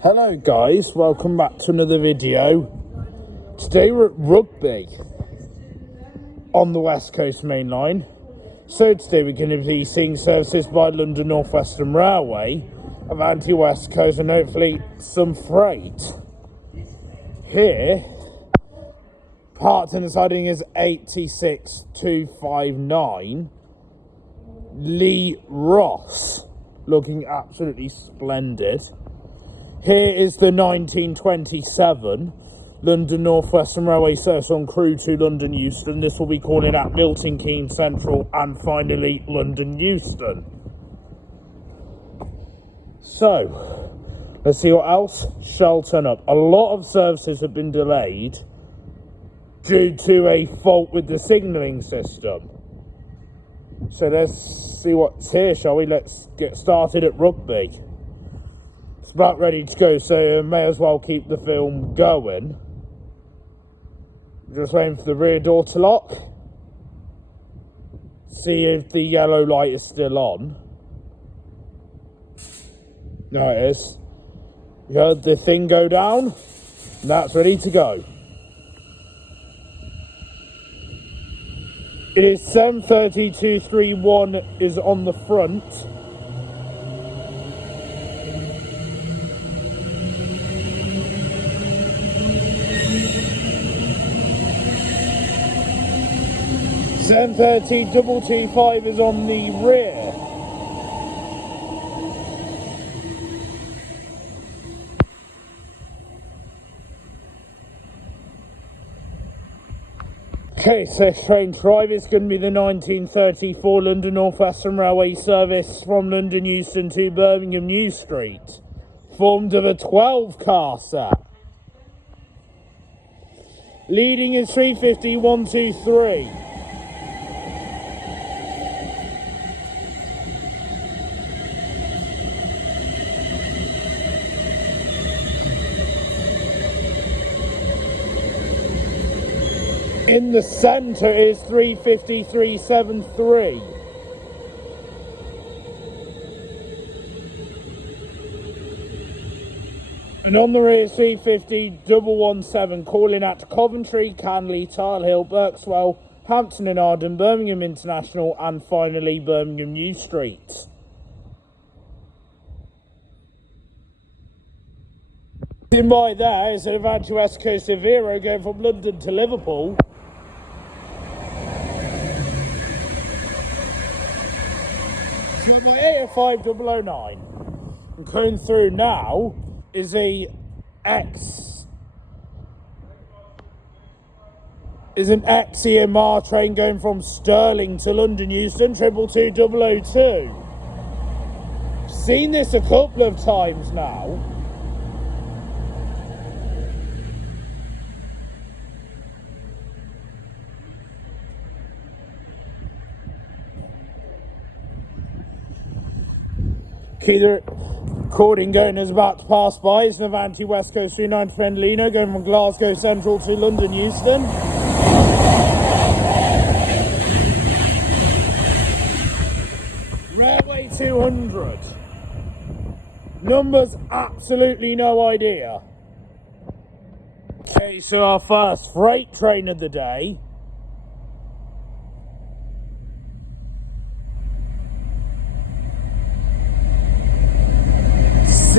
Hello guys, welcome back to another video. Today we're at Rugby on the West Coast Main Line. So today we're going to be seeing services by London North Western Railway, Avanti West Coast, and hopefully some freight. Here, parked in the siding is 86259 Lee Ross, looking absolutely splendid. Here is the 1927 London North Western Railway service on crew to London Euston. This will be calling at Milton Keynes Central and finally London Euston. So, let's see what else shall turn up. A lot of services have been delayed due to a fault with the signalling system. So let's see what's here, shall we? Let's get started at Rugby. It's about ready to go, so may as well keep the film going. Just waiting for the rear door to lock. See if the yellow light is still on. No, it is. You heard the thing go down, and that's ready to go. It is 7:32:31 is on the front. 7:30:225 is on the rear. Okay, so train drive is going to be the 1934 London North Western Railway service from London Euston to Birmingham New Street, formed of a 12-car set. Leading is 350-123. In the centre is 350-373. And on the rear is 350-117, calling at Coventry, Canley, Tile Hill, Berkswell, Hampton and Arden, Birmingham International, and finally Birmingham New Street. In by there is an Avanti West Coast Vero going from London to Liverpool. Got my 805-009. And coming through now is an XEMR train going from Stirling to London Euston, 222-002. Seen this a couple of times now. Keither recording going is about to pass by. It's an Avanti West Coast 390 Pendolino going from Glasgow Central to London Euston. Railway 200. Numbers, absolutely no idea. Okay, so our first freight train of the day.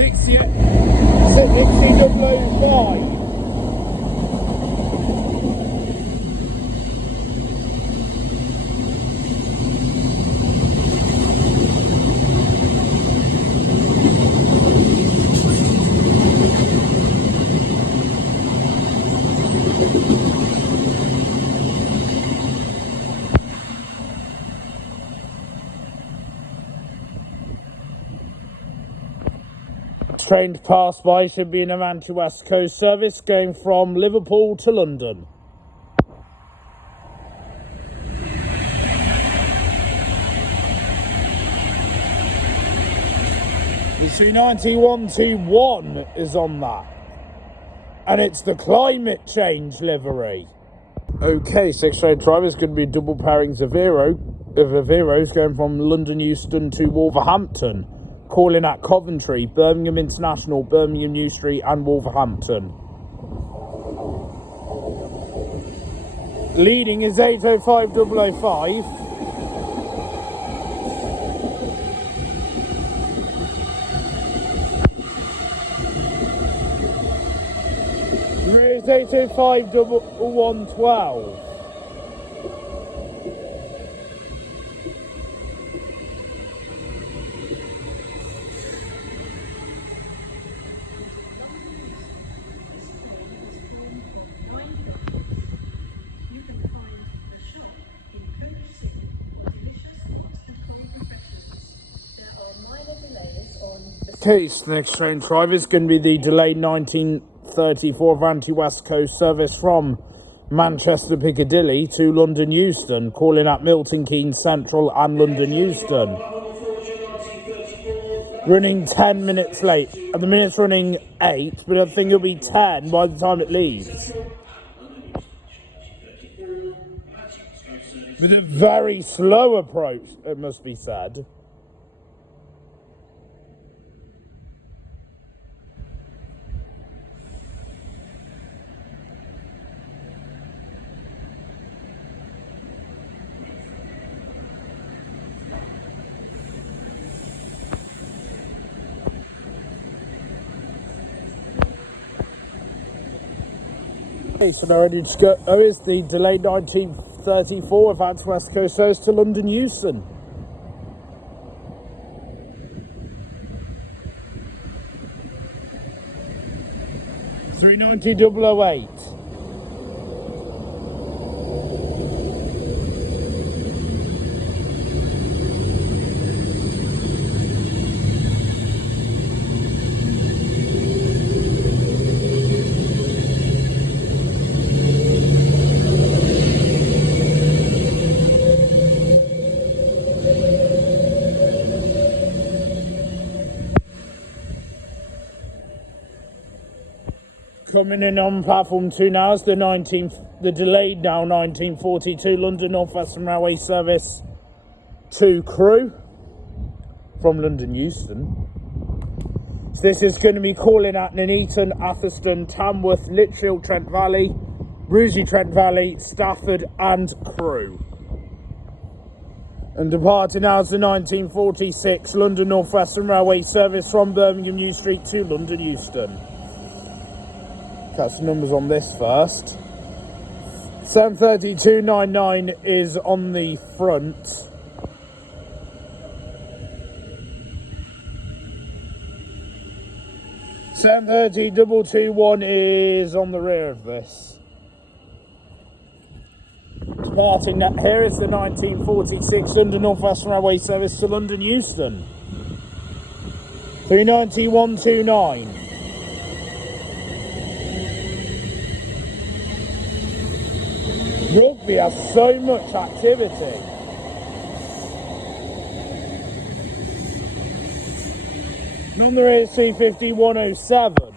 Dixie 005. Train to pass by should be an Avanti West Coast service going from Liverpool to London. The 29121 is on that. And it's the climate change livery. Okay, 6 train drivers going to be double pairings of Averos going from London Euston to Wolverhampton. calling at Coventry, Birmingham International, Birmingham New Street and Wolverhampton. Leading is 805005. There is 805112. Case, the next train driver is going to be the delayed 1934 Avanti West Coast service from Manchester Piccadilly to London Euston, calling at Milton Keynes Central and London Euston. Running 10 minutes late. At the minute's running 8, but I think it'll be 10 by the time it leaves. With a very slow approach, it must be said. Okay, so now ready to go. Oh, is the delayed 1934 Advanced West Coast service to London Euston. $390,008. Coming in on platform 2 now is the delayed now 1942 London North Western Railway service to Crewe from London Euston. So this is going to be calling at Nuneaton, Atherstone, Tamworth, Lichfield, Trent Valley, Rugeley, Trent Valley, Stafford and Crewe. And departing now is the 1946 London North Western Railway service from Birmingham New Street to London Euston. Catch the numbers on this first. 73299 is on the front. $730,221 is on the rear of this. Departing here is the 1946 London North Western Railway service to London Euston. 39129. Rugby has so much activity. And on the rear is 35107.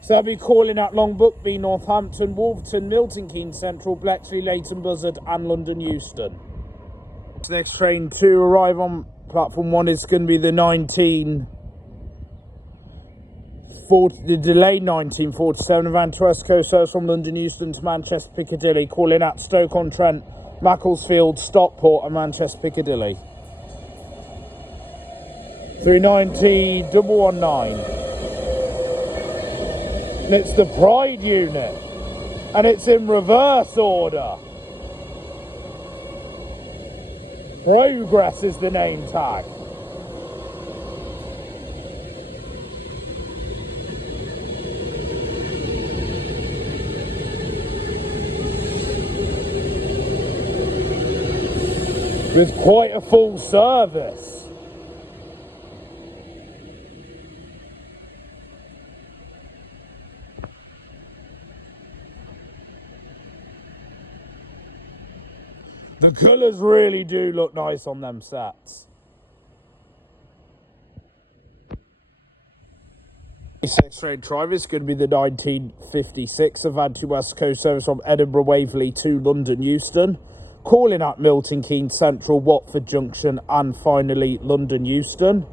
So I'll be calling at Long Buckby, Northampton, Wolverton, Milton Keynes Central, Bletchley, Leighton Buzzard and London Euston. The next train to arrive on platform 1 is going to be the delayed 1947 Avanti West Coast service from London Euston to Manchester Piccadilly, calling at Stoke-on-Trent, Macclesfield, Stockport and Manchester Piccadilly. 390,119. And it's the Pride unit, and it's in reverse order. Progress is the name tag. With quite a full service. The colours really do look nice on them sets. The next train driver is going to be the 1956 Avanti West Coast service from Edinburgh Waverley to London Euston, calling at Milton Keynes Central, Watford Junction, and finally London Euston.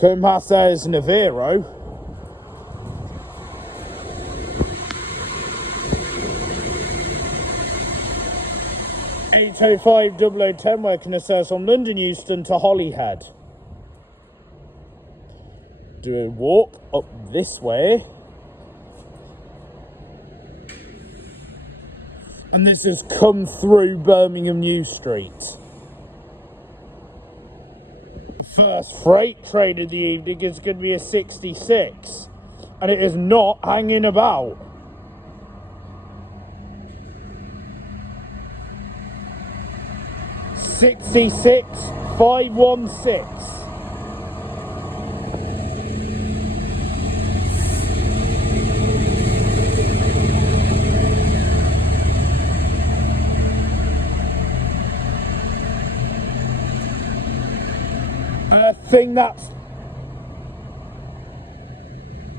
Coming past there is Naviro. (805) working a service from London Euston to Holyhead. Do a walk up this way. And this has come through Birmingham New Street. First freight train of the evening is going to be a 66. And it is not hanging about. (66 516). I think that's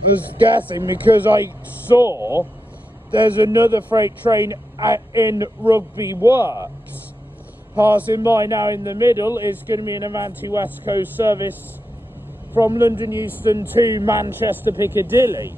just guessing, because I saw there's another freight train in Rugby Works passing by now in the middle. It's going to be an Avanti West Coast service from London Euston to Manchester Piccadilly.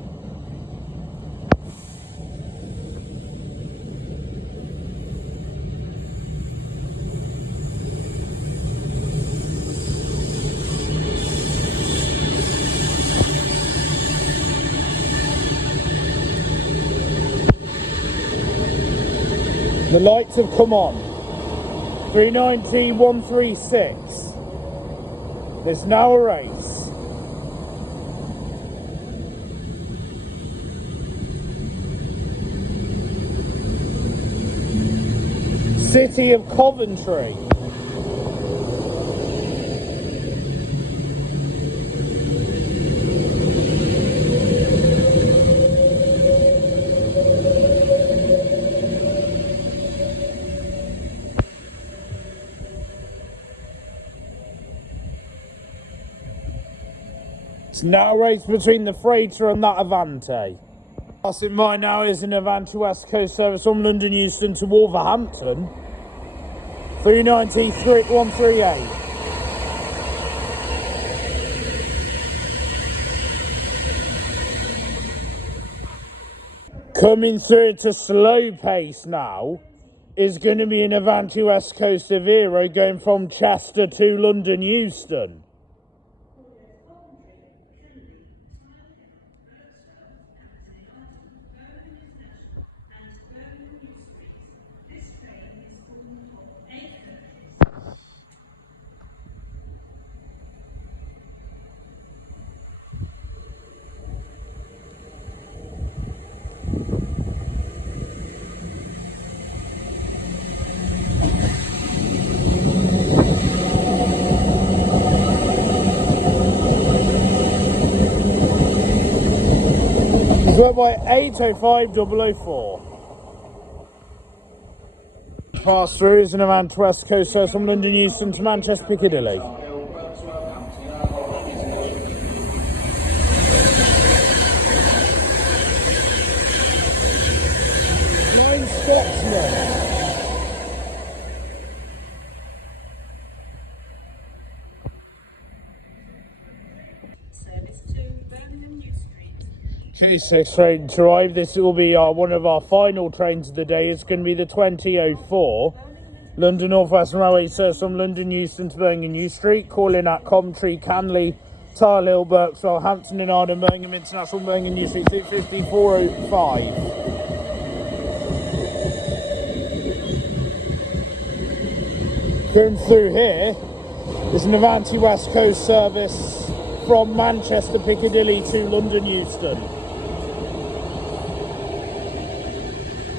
The lights have come on. 390 136. There's now a race. City of Coventry. It's now a race between the freighter and that Avanti. Passing by now is an Avanti West Coast service from London Euston to Wolverhampton. 390 138. Coming through at a slow pace now is going to be an Avanti West Coast Avero going from Chester to London Euston. It's went by 805 004. Pass through is an Avanti West Coast service from London Euston to Manchester Piccadilly. Nine Scotsman. K6 train to arrive. This will be one of our final trains of the day. It's going to be the 2004 London North Western Railway service from London Euston to Birmingham New Street, calling at Coventry, Canley, Tile Hill, Berkswell, Hampton and Arden, Birmingham International, Birmingham New Street, 650 405. Going through here is an Avanti West Coast service from Manchester Piccadilly to London Euston.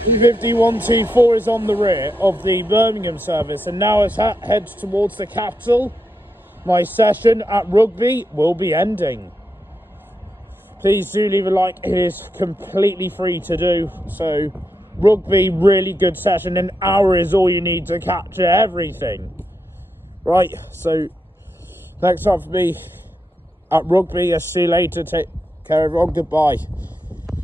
250 124 is on the rear of the Birmingham service, and now as it heads towards the capital, my session at Rugby will be ending. Please do leave a like. It is completely free to do. So Rugby, really good session. An hour is all you need to capture everything. Right, so next up for me at Rugby. I'll see you later. Take care everyone. Goodbye.